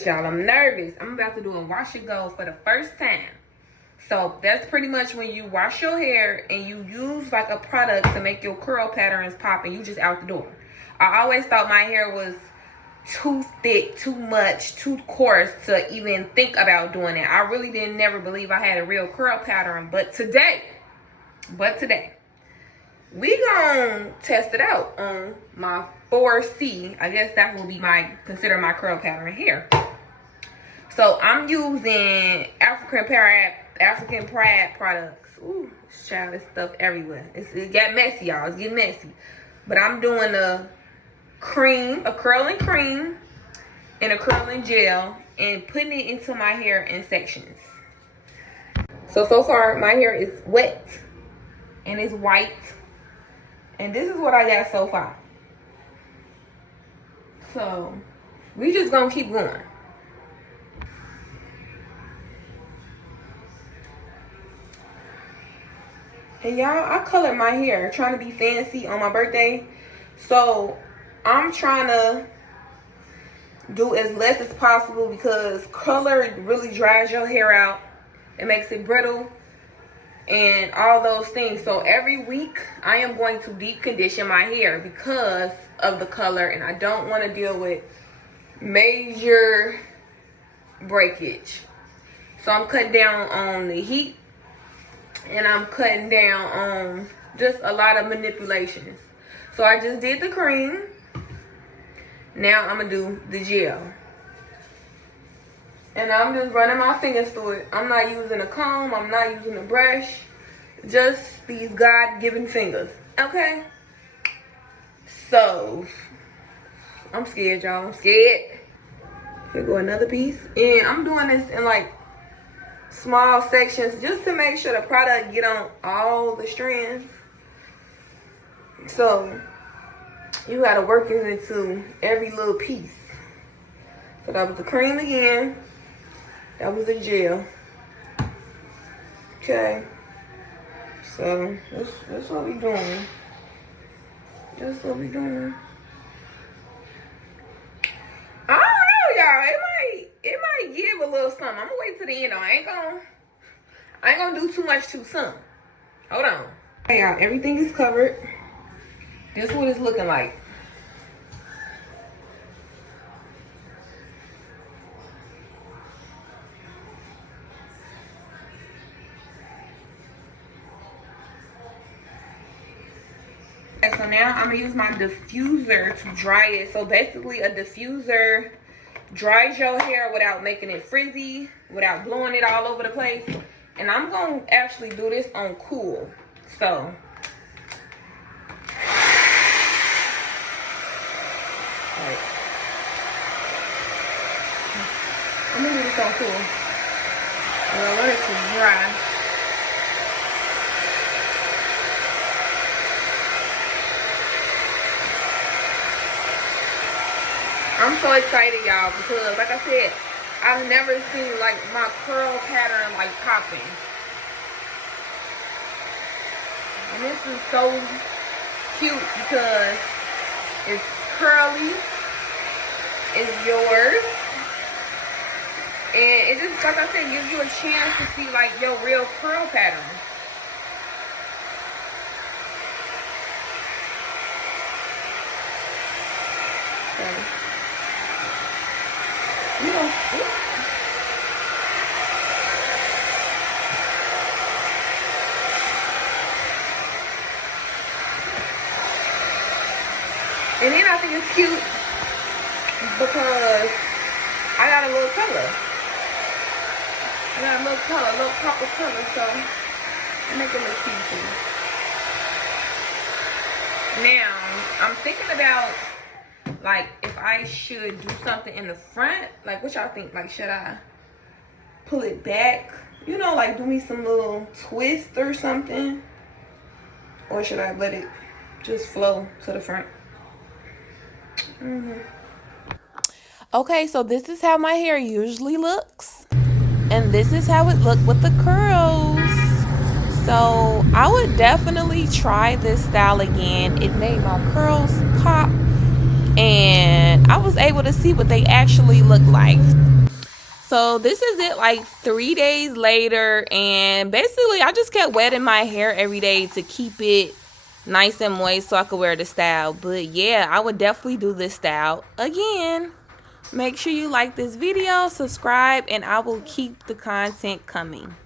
nervous, y'all. I'm nervous. I'm about to do a wash and go for the first time. So that's pretty much when you wash your hair and you use like a product to make your curl patterns pop and you just out the door. I always thought my hair was too thick, too much, too coarse to even think about doing it. I really didn't never believe I had a real curl pattern. But today, we gonna test it out on my 4C. I guess that will be consider my curl pattern here. So I'm using African Pride products. Ooh, child, this stuff everywhere. It got messy, y'all. It's getting messy. But I'm doing a curling cream, and a curling gel, and putting it into my hair in sections. So far my hair is wet and it's white. And this is what I got so far. So we just gonna keep going. And y'all, I colored my hair trying to be fancy on my birthday. So I'm trying to do as less as possible because color really dries your hair out. It makes it brittle and all those things. So every week I am going to deep condition my hair because of the color, and I don't want to deal with major breakage. So I'm cutting down on the heat, and I'm cutting down on just a lot of manipulations. So I just did the cream. Now I'm gonna do the gel. And I'm just running my fingers through it. I'm not using a comb, I'm not using a brush. Just these God-given fingers, okay? So, I'm scared, y'all, I'm scared. Here go another piece. And I'm doing this in like small sections just to make sure the product get on all the strands. So you gotta work it into every little piece. So that was the cream again. That was the gel. Okay. So that's what we doing. That's what we doing. I don't know, y'all. It might give a little something. I'm gonna wait till the end. I ain't gonna do too much too soon. Hold on. Hey y'all, everything is covered. This is what it's looking like. Okay, so now I'm gonna use my diffuser to dry it. So basically a diffuser dries your hair without making it frizzy, without blowing it all over the place. And I'm gonna actually do this on cool. So I'm gonna do this on cool. And I want it to dry. I'm so excited, y'all, because like I said, I've never seen like my curl pattern like popping. And this is so cute because it's curly, it's yours, and it just, like I said, gives you a chance to see like your real curl pattern. Okay. You know, and then I think it's cute because I got a little color. I got a little pop of color, so I make it look cute. Now, I'm thinking about, like, if I should do something in the front. Like, what y'all think? Like, should I pull it back? You know, like, do me some little twist or something? Or should I let it just flow to the front? Okay, so this is how my hair usually looks. And this is how it looked with the curls. So I would definitely try this style again. It made my curls pop. And I was able to see what they actually look like. So this is it like 3 days later, and basically I just kept wetting my hair every day to keep it nice and moist so I could wear the style. But yeah, I would definitely do this style again. Make sure you like this video, subscribe, and I will keep the content coming.